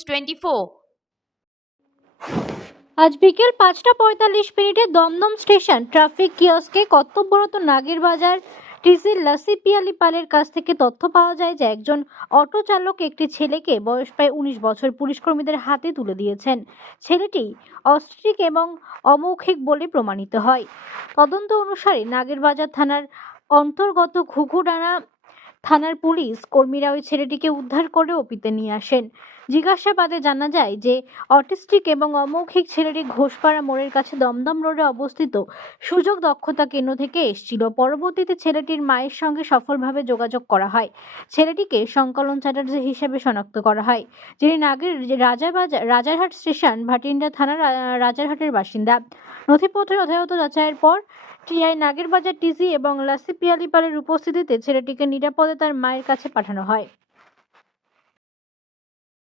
24। আজ বিকেল 5:45 Dumdum station traffic কিয়স্কে কর্তব্যরত নাগেরবাজার টিসি লাসি পিয়ালি পালের কাছ থেকে তথ্য পাওয়া যায় যে একজন অটো চালক একটি ছেলেকে বয়স প্রায় 19 বছর পুলিশ কর্মীদের হাতে তুলে দিয়েছেন। ছেলেটি অস্ট্রিক এবং অমৌখিক বলে প্রমাণিত হয়। তদন্ত অনুসারে নাগেরবাজার থানার অন্তর্গত ঘুঘুডাঙ্গা থানার পুলিশ কর্মীরা ওই ছেলেটিকে উদ্ধার করে ওপিতে নিয়ে আসেন। জিজ্ঞাসাবাদে জানা যায় যে অটিস্টিক এবং অমৌখিক ছেলেটি ঘোষপাড়া মোড়ের কাছে দমদম রোডে অবস্থিত সুযোগ দক্ষতা কেন্দ্র থেকে এসেছিল। পরবর্তীতে ছেলেটির মায়ের সঙ্গে সফলভাবে যোগাযোগ করা হয়। ছেলেটিকে সংকলন চ্যাটার্জি হিসেবে শনাক্ত করা হয়, যিনি রাজারহাট স্টেশন ভাটিন্ডা থানার রাজারহাটের বাসিন্দা। নথিপত্র যথাযথ যাচাইয়ের পর টিআই নাগেরবাজার টিসি এবং লাসি পিয়ালি পালের উপস্থিতিতে ছেলেটিকে নিরাপদে তার মায়ের কাছে পাঠানো হয়।